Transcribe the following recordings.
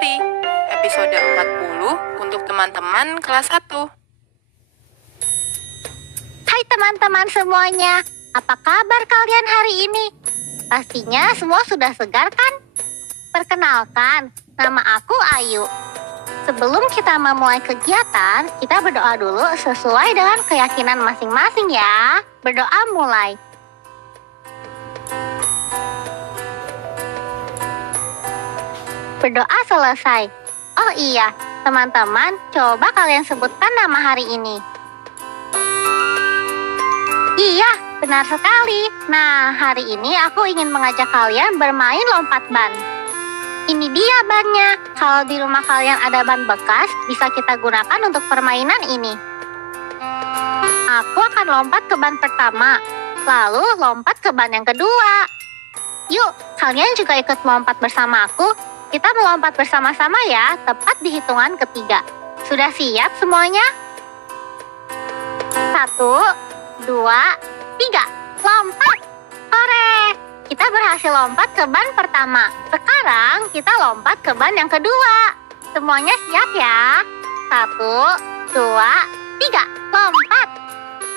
Matahari, episode 40 untuk teman-teman kelas 1. Hai teman-teman semuanya, apa kabar kalian hari ini? Pastinya semua sudah segar kan? Perkenalkan, nama aku Ayu. Sebelum kita memulai kegiatan, kita berdoa dulu sesuai dengan keyakinan masing-masing ya. Berdoa mulai. Berdoa selesai. Oh iya, teman-teman, coba kalian sebutkan nama hari ini. Iya, benar sekali. Nah, hari ini aku ingin mengajak kalian bermain lompat ban. Ini dia bannya. Kalau di rumah kalian ada ban bekas, bisa kita gunakan untuk permainan ini. Aku akan lompat ke ban pertama, lalu lompat ke ban yang kedua. Yuk, kalian juga ikut melompat bersama aku. Kita melompat bersama-sama ya, tepat di hitungan ketiga. Sudah siap semuanya? 1, 2, 3, lompat! Hore! Kita berhasil lompat ke ban pertama. Sekarang kita lompat ke ban yang kedua. Semuanya siap ya? 1, 2, 3, lompat!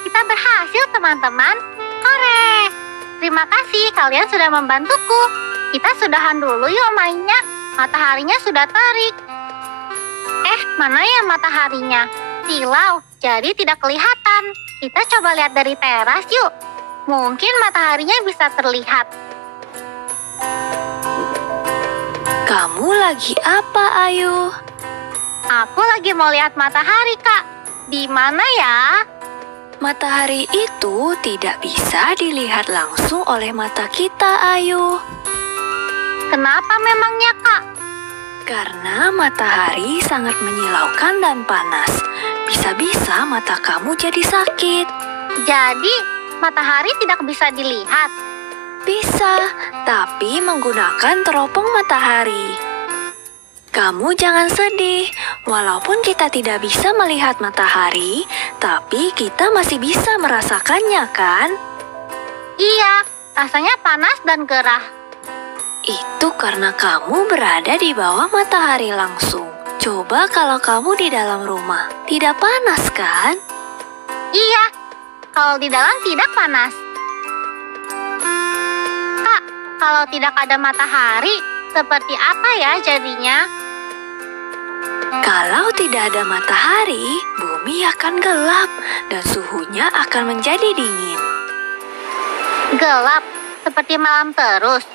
Kita berhasil teman-teman. Hore! Terima kasih kalian sudah membantuku. Kita sudahan dulu yuk mainnya. Mataharinya sudah terik. Mana ya mataharinya? Silau, jadi tidak kelihatan. Kita coba lihat dari teras yuk. Mungkin mataharinya bisa terlihat. Kamu lagi apa, Ayu? Aku lagi mau lihat matahari, Kak. Di mana ya? Matahari itu tidak bisa dilihat langsung oleh mata kita, Ayu. Kenapa memangnya, Kak? Karena matahari sangat menyilaukan dan panas. Bisa-bisa mata kamu jadi sakit. Jadi, matahari tidak bisa dilihat? Bisa, tapi menggunakan teropong matahari. Kamu jangan sedih. Walaupun kita tidak bisa melihat matahari, tapi kita masih bisa merasakannya, kan? Iya, rasanya panas dan gerah. Itu karena kamu berada di bawah matahari langsung. Coba kalau kamu di dalam rumah, tidak panas kan? Iya, kalau di dalam tidak panas. Kak, kalau tidak ada matahari, seperti apa ya jadinya? Kalau tidak ada matahari, bumi akan gelap dan suhunya akan menjadi dingin. Gelap, seperti malam terus.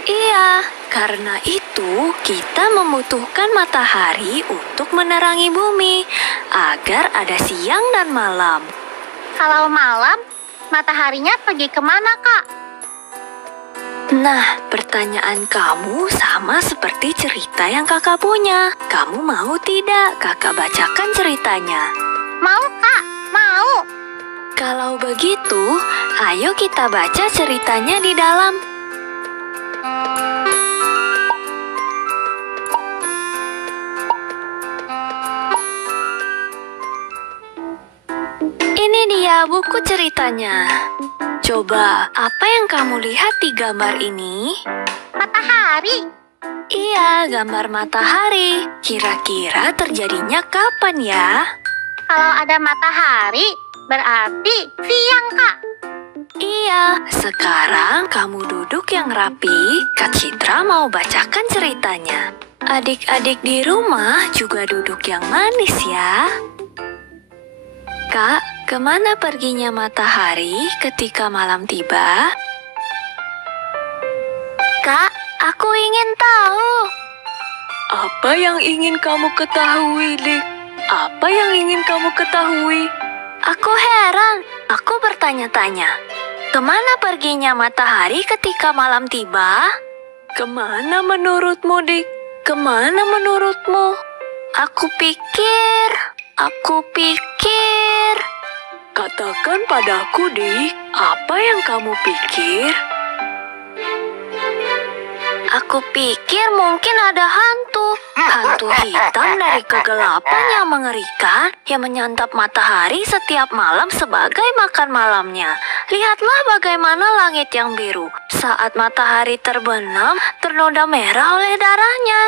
Iya, karena itu kita membutuhkan matahari untuk menerangi bumi agar ada siang dan malam. Kalau malam, mataharinya pergi kemana, Kak? Nah, pertanyaan kamu sama seperti cerita yang kakak punya. Kamu mau tidak kakak bacakan ceritanya? Mau, Kak, mau. Kalau begitu, ayo kita baca ceritanya di dalam. Ini dia buku ceritanya. Coba, apa yang kamu lihat di gambar ini? Matahari. Iya, gambar matahari. Kira-kira terjadinya kapan ya? Kalau ada matahari, berarti siang, Kak. Iya, sekarang kamu duduk yang rapi. Kak Citra mau bacakan ceritanya. Adik-adik di rumah juga duduk yang manis ya. Kak, kemana perginya matahari ketika malam tiba? Kak, aku ingin tahu. Apa yang ingin kamu ketahui, Lik? Apa yang ingin kamu ketahui? Aku heran, aku bertanya-tanya. Kemana perginya matahari ketika malam tiba? Kemana menurutmu, Dik? Kemana menurutmu? Aku pikir. Katakan padaku, Dik, apa yang kamu pikir? Aku pikir mungkin ada hantu. Hantu hitam dari kegelapan yang mengerikan yang menyantap matahari setiap malam sebagai makan malamnya. Lihatlah bagaimana langit yang biru. Saat matahari terbenam, ternoda merah oleh darahnya.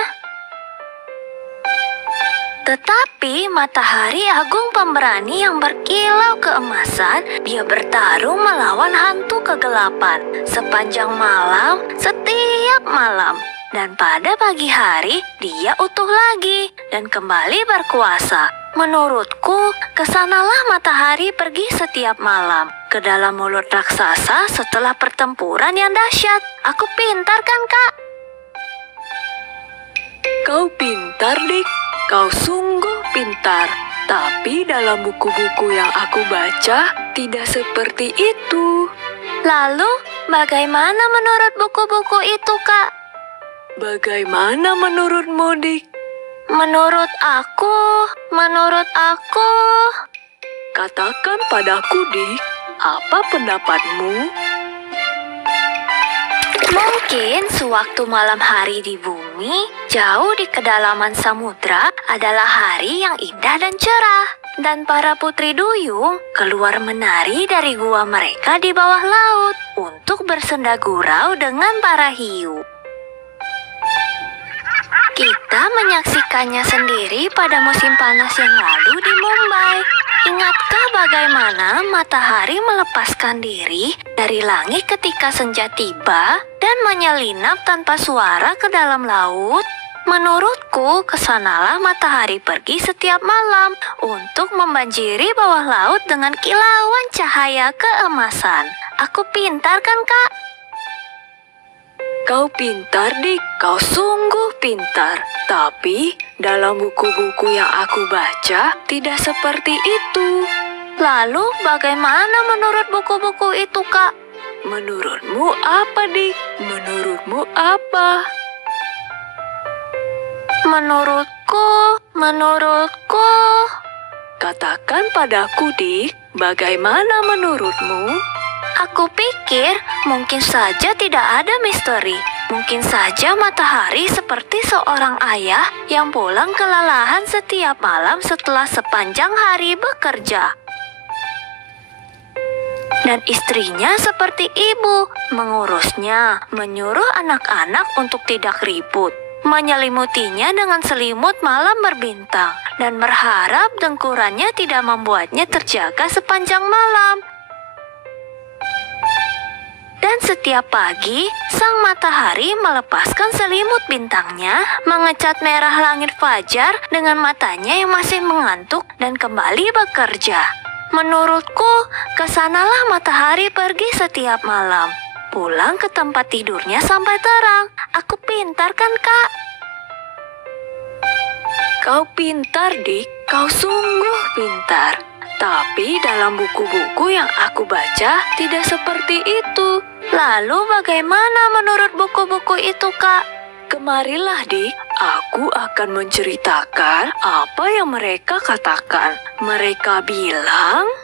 Tetapi matahari agung pemberani yang berkilau keemasan, dia bertarung melawan hantu kegelapan sepanjang malam, setiap malam. Dan pada pagi hari, dia utuh lagi dan kembali berkuasa. Menurutku, kesanalah matahari pergi setiap malam ke dalam mulut raksasa setelah pertempuran yang dahsyat. Aku pintar kan, Kak? Kau pintar, Dik. Kau sungguh pintar. Tapi dalam buku-buku yang aku baca, tidak seperti itu. Lalu, bagaimana menurut buku-buku itu, Kak? Bagaimana menurutmu, Dik? Menurut aku... Katakan padaku, Dik, apa pendapatmu? Mungkin sewaktu malam hari di bumi, jauh di kedalaman samudra adalah hari yang indah dan cerah. Dan para putri duyung keluar menari dari gua mereka di bawah laut untuk bersenda gurau dengan para hiu. Kita menyaksikannya sendiri pada musim panas yang lalu di Mumbai. Ingatkah bagaimana matahari melepaskan diri dari langit ketika senja tiba dan menyelinap tanpa suara ke dalam laut? Menurutku, kesanalah matahari pergi setiap malam untuk membanjiri bawah laut dengan kilauan cahaya keemasan. Aku pintar kan, Kak? Kau pintar, Dik. Kau sungguh pintar. Tapi dalam buku-buku yang aku baca, tidak seperti itu. Lalu bagaimana menurut buku-buku itu, Kak? Menurutmu apa, Dik? Menurutmu apa? Menurutku... Katakan padaku, Dik, bagaimana menurutmu? Aku pikir mungkin saja tidak ada misteri. Mungkin saja matahari seperti seorang ayah yang pulang kelelahan setiap malam setelah sepanjang hari bekerja. Dan istrinya seperti ibu, mengurusnya, menyuruh anak-anak untuk tidak ribut, menyelimutinya dengan selimut malam berbintang, dan berharap dengkurannya tidak membuatnya terjaga sepanjang malam. Dan setiap pagi, sang matahari melepaskan selimut bintangnya, mengecat merah langit fajar dengan matanya yang masih mengantuk dan kembali bekerja. Menurutku, kesanalah matahari pergi setiap malam, pulang ke tempat tidurnya sampai terang. Aku pintar kan, Kak? Kau pintar, Dik. Kau sungguh pintar. Tapi dalam buku-buku yang aku baca, tidak seperti itu. Lalu bagaimana menurut buku-buku itu, Kak? Kemarilah, Dik. Aku akan menceritakan apa yang mereka katakan. Mereka bilang...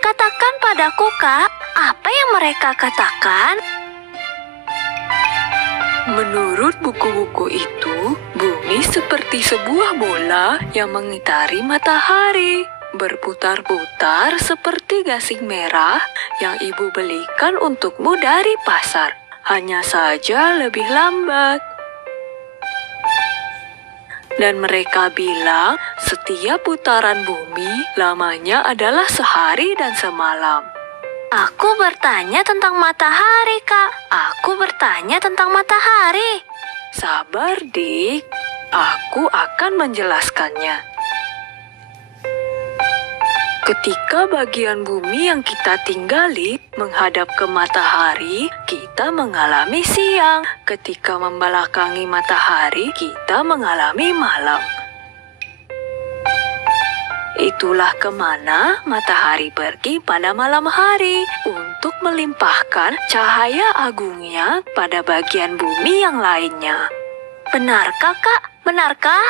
Katakan padaku, Kak, apa yang mereka katakan? Menurut buku-buku itu, bumi seperti sebuah bola yang mengitari matahari, berputar-putar seperti gasing merah yang ibu belikan untukmu dari pasar, hanya saja lebih lambat. Dan mereka bilang, setiap putaran bumi lamanya adalah sehari dan semalam. Aku bertanya tentang matahari, Kak. Aku bertanya tentang matahari. Sabar, Dik. Aku akan menjelaskannya. Ketika bagian bumi yang kita tinggali menghadap ke matahari, kita mengalami siang. Ketika membelakangi matahari, kita mengalami malam. Itulah kemana matahari pergi pada malam hari untuk melimpahkan cahaya agungnya pada bagian bumi yang lainnya. Benarkah, Kak? Benarkah?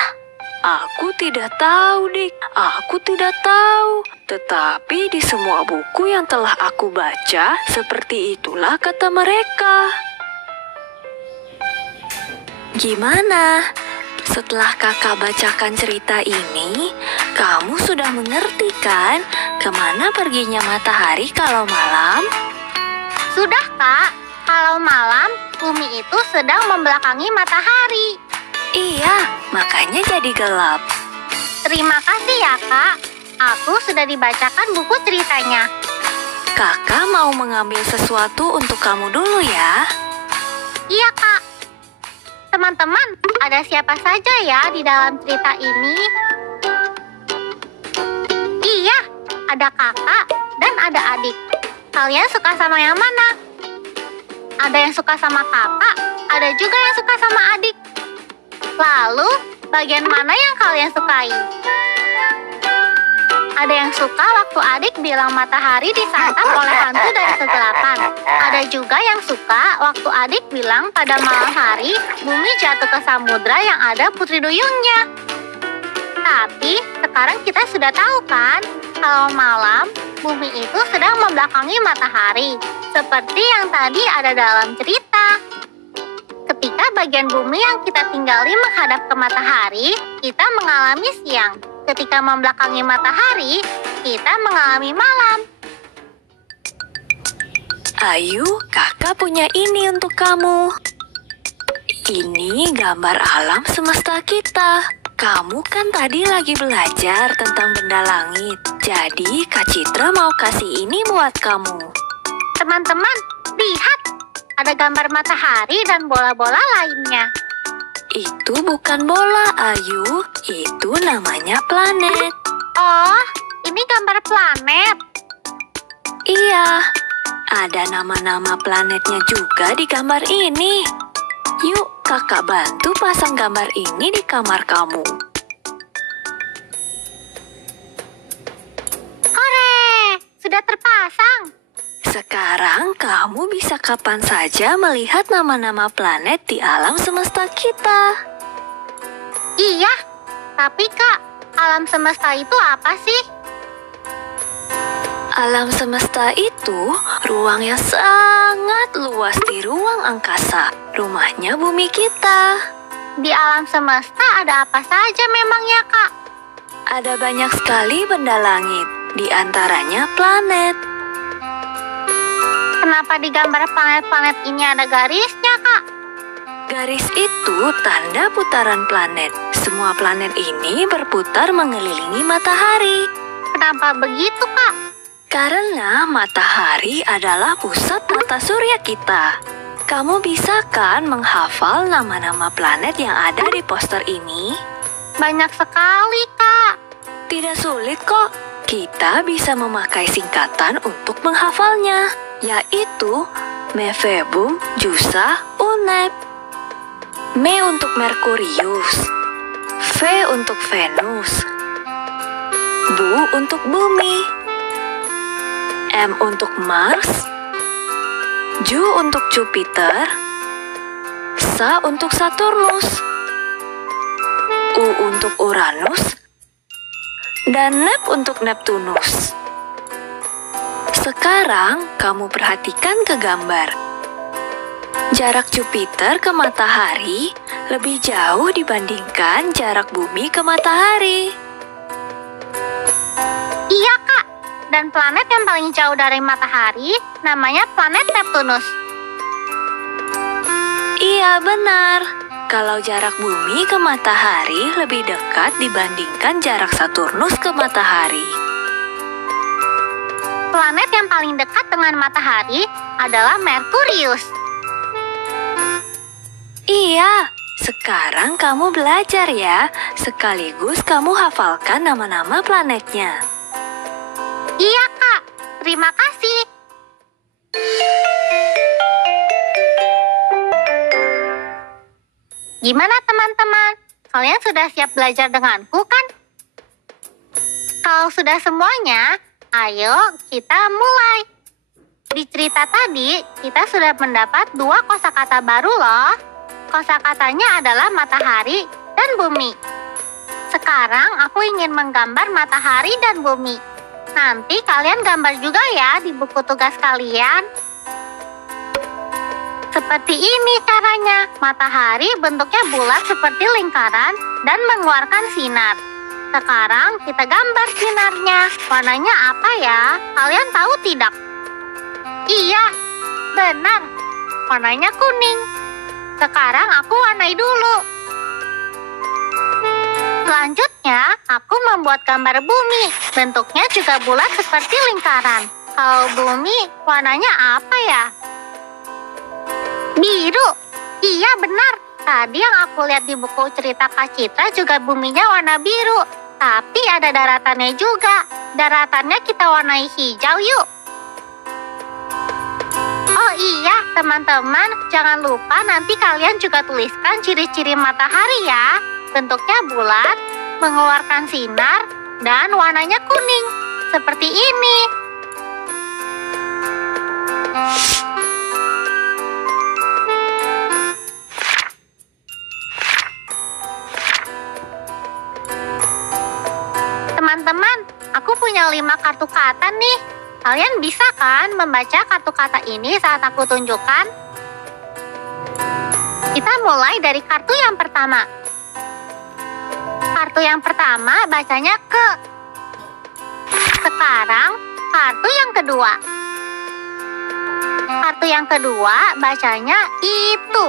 Aku tidak tahu, Dik. Aku tidak tahu. Tetapi di semua buku yang telah aku baca, seperti itulah kata mereka. Gimana? Setelah kakak bacakan cerita ini, kamu sudah mengerti kan kemana perginya matahari kalau malam? Sudah, Kak. Kalau malam, bumi itu sedang membelakangi matahari. Iya, makanya jadi gelap. Terima kasih ya, Kak. Aku sudah dibacakan buku ceritanya. Kakak mau mengambil sesuatu untuk kamu dulu ya. Iya, Kak. Teman-teman, ada siapa saja ya di dalam cerita ini? Iya, ada kakak dan ada adik. Kalian suka sama yang mana? Ada yang suka sama kakak, ada juga yang suka sama adik. Lalu, bagian mana yang kalian sukai? Ada yang suka waktu adik bilang matahari disantap oleh hantu dari kegelapan. Ada juga yang suka waktu adik bilang pada malam hari bumi jatuh ke samudra yang ada putri duyungnya. Tapi sekarang kita sudah tahu kan, kalau malam bumi itu sedang membelakangi matahari, seperti yang tadi ada dalam cerita. Ketika bagian bumi yang kita tinggali menghadap ke matahari, kita mengalami siang. Ketika membelakangi matahari, kita mengalami malam. Ayu, kakak punya ini untuk kamu. Ini gambar alam semesta kita. Kamu kan tadi lagi belajar tentang benda langit. Jadi, Kak Citra mau kasih ini buat kamu. Teman-teman, lihat! Ada gambar matahari dan bola-bola lainnya. Itu bukan bola, Ayu. Itu namanya planet. Oh, ini gambar planet. Iya, ada nama-nama planetnya juga di gambar ini. Yuk, kakak bantu pasang gambar ini di kamar kamu. Hore, sudah terpasang. Sekarang kamu bisa kapan saja melihat nama-nama planet di alam semesta kita. Iya, tapi Kak, alam semesta itu apa sih? Alam semesta itu ruang yang sangat luas di ruang angkasa. Rumahnya bumi kita. Di alam semesta ada apa saja memangnya, Kak? Ada banyak sekali benda langit, di antaranya planet. Kenapa di gambar planet-planet ini ada garisnya, Kak? Garis itu tanda putaran planet. Semua planet ini berputar mengelilingi matahari. Kenapa begitu, Kak? Karena matahari adalah pusat mata surya kita. Kamu bisa kan menghafal nama-nama planet yang ada di poster ini? Banyak sekali, Kak. Tidak sulit kok. Kita bisa memakai singkatan untuk menghafalnya, yaitu Mefebum Jusa Unep. M untuk Merkurius, V untuk Venus, Bu untuk Bumi, M untuk Mars, Ju untuk Jupiter, Sa untuk Saturnus, U untuk Uranus, dan Nep untuk Neptunus. Sekarang kamu perhatikan ke gambar. Jarak Jupiter ke matahari lebih jauh dibandingkan jarak bumi ke matahari. Iya, Kak. Dan planet yang paling jauh dari matahari namanya planet Neptunus. Iya, benar. Kalau jarak bumi ke matahari lebih dekat dibandingkan jarak Saturnus ke matahari. Planet yang paling dekat dengan matahari adalah Merkurius. Iya, sekarang kamu belajar ya, sekaligus kamu hafalkan nama-nama planetnya. Iya, Kak. Terima kasih. Gimana teman-teman? Kalian sudah siap belajar denganku kan? Kalau sudah semuanya, ayo kita mulai. Di cerita tadi, kita sudah mendapat 2 kosakata baru loh. Kosakatanya adalah matahari dan bumi. Sekarang aku ingin menggambar matahari dan bumi. Nanti kalian gambar juga ya di buku tugas kalian. Seperti ini caranya. Matahari bentuknya bulat seperti lingkaran dan mengeluarkan sinar. Sekarang kita gambar sinarnya. Warnanya apa ya? Kalian tahu tidak? Iya, benar. Warnanya kuning. Sekarang aku warnai dulu. Selanjutnya, aku membuat gambar bumi. Bentuknya juga bulat seperti lingkaran. Kalau bumi, warnanya apa ya? Biru. Iya, benar. Tadi yang aku lihat di buku cerita Kak Citra juga buminya warna biru. Tapi ada daratannya juga. Daratannya kita warnai hijau yuk. Oh iya, teman-teman, jangan lupa nanti kalian juga tuliskan ciri-ciri matahari ya. Bentuknya bulat, mengeluarkan sinar, dan warnanya kuning. Seperti ini. Teman-teman, aku punya 5 kartu kata nih. Kalian bisa kan membaca kartu kata ini saat aku tunjukkan? Kita mulai dari kartu yang pertama. Kartu yang pertama bacanya ke. Sekarang kartu yang kedua. Kartu yang kedua bacanya itu.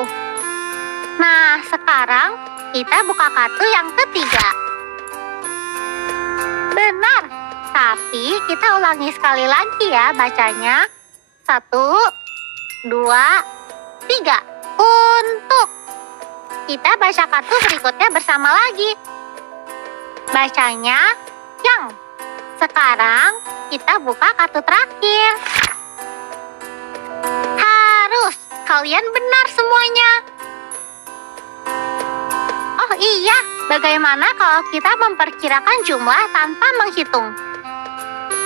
Nah, sekarang kita buka kartu yang ketiga. Benar, tapi kita ulangi sekali lagi ya bacanya. 1, 2, 3. Untuk. Kita baca kartu berikutnya bersama lagi. Bacanya yang. Sekarang kita buka kartu terakhir. Harus, kalian benar semuanya. Oh iya, bagaimana kalau kita memperkirakan jumlah tanpa menghitung?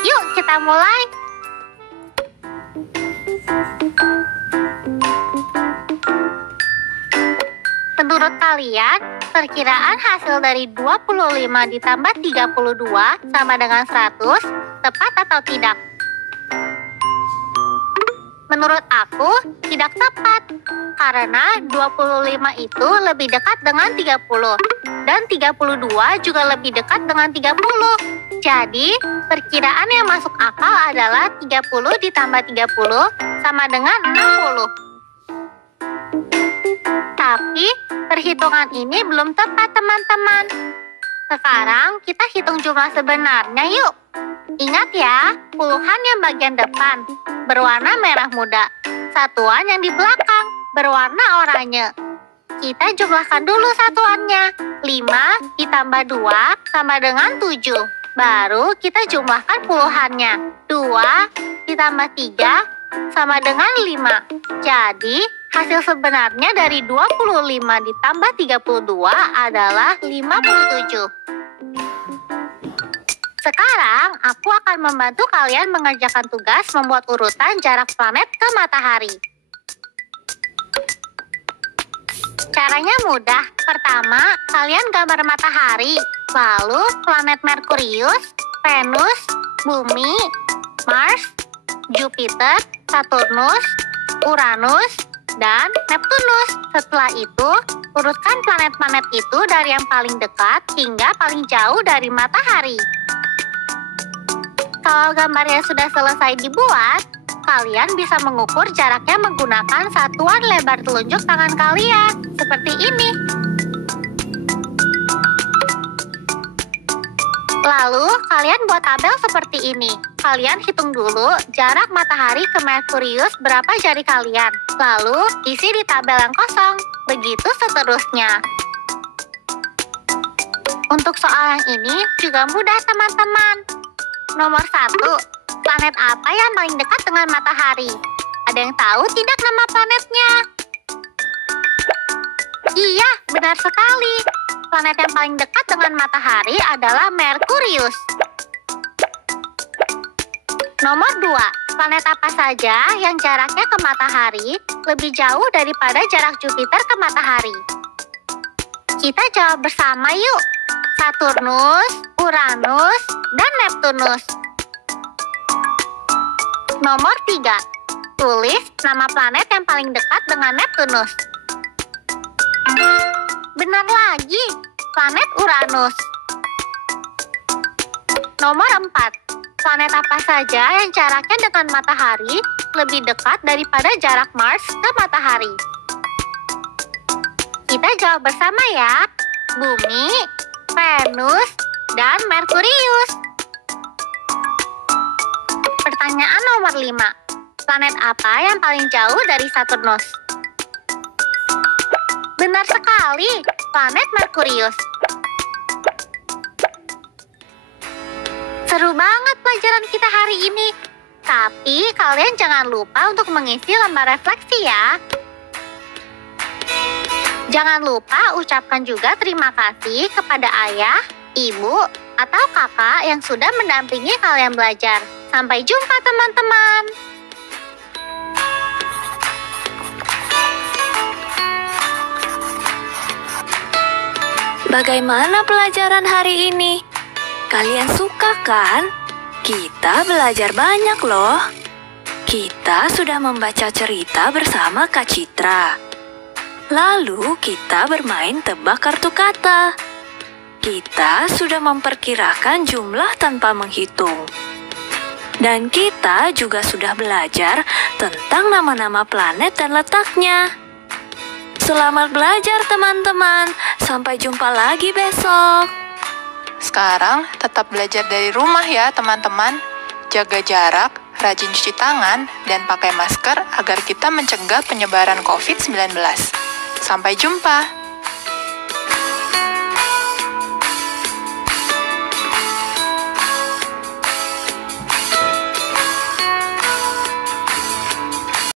Yuk kita mulai. Menurut kalian, perkiraan hasil dari 25 ditambah 32 sama dengan 100, tepat atau tidak? Menurut aku, tidak tepat. Karena 25 itu lebih dekat dengan 30. Dan 32 juga lebih dekat dengan 30. Jadi, perkiraan yang masuk akal adalah 30 ditambah 30 sama dengan 60. Tapi, perhitungan ini belum tepat, teman-teman. Sekarang, kita hitung jumlah sebenarnya yuk. Ingat ya, puluhan yang bagian depan berwarna merah muda. Satuan yang di belakang berwarna oranye. Kita jumlahkan dulu satuannya. 5 ditambah 2 sama dengan 7. Baru kita jumlahkan puluhannya. 2 ditambah 3 sama dengan 5. Jadi, hasil sebenarnya dari 25 ditambah 32 adalah 57. Sekarang, aku akan membantu kalian mengerjakan tugas membuat urutan jarak planet ke matahari. Caranya mudah. Pertama, kalian gambar matahari, lalu planet Merkurius, Venus, Bumi, Mars, Jupiter, Saturnus, Uranus, dan Neptunus. Setelah itu, urutkan planet-planet itu dari yang paling dekat hingga paling jauh dari matahari. Kalau gambarnya sudah selesai dibuat, kalian bisa mengukur jaraknya menggunakan satuan lebar telunjuk tangan kalian, seperti ini. Lalu, kalian buat tabel seperti ini. Kalian hitung dulu jarak matahari ke Merkurius berapa jari kalian. Lalu, isi di tabel yang kosong. Begitu seterusnya. Untuk soal yang ini juga mudah, teman-teman. Nomor 1, planet apa yang paling dekat dengan matahari? Ada yang tahu tidak nama planetnya? Iya, benar sekali. Planet yang paling dekat dengan matahari adalah Merkurius. Nomor 2, planet apa saja yang jaraknya ke matahari lebih jauh daripada jarak Jupiter ke matahari? Kita jawab bersama yuk. Saturnus, Uranus, dan Neptunus. Nomor 3, tulis nama planet yang paling dekat dengan Neptunus. Benar lagi, planet Uranus. Nomor 4, planet apa saja yang jaraknya dengan matahari lebih dekat daripada jarak Mars ke matahari? Kita jawab bersama ya. Bumi, Venus, dan Merkurius. Pertanyaan nomor 5. Planet apa yang paling jauh dari Saturnus? Benar sekali, planet Merkurius. Seru banget pelajaran kita hari ini. Tapi kalian jangan lupa untuk mengisi lembar refleksi ya. Jangan lupa ucapkan juga terima kasih kepada ayah, ibu, atau kakak yang sudah mendampingi kalian belajar. Sampai jumpa teman-teman. Bagaimana pelajaran hari ini? Kalian suka kan? Kita belajar banyak loh. Kita sudah membaca cerita bersama Kak Citra. Lalu kita bermain tebak kartu kata. Kita sudah memperkirakan jumlah tanpa menghitung. Dan kita juga sudah belajar tentang nama-nama planet dan letaknya. Selamat belajar teman-teman. Sampai jumpa lagi besok. Sekarang tetap belajar dari rumah ya teman-teman. Jaga jarak, rajin cuci tangan, dan pakai masker agar kita mencegah penyebaran COVID-19. Sampai jumpa.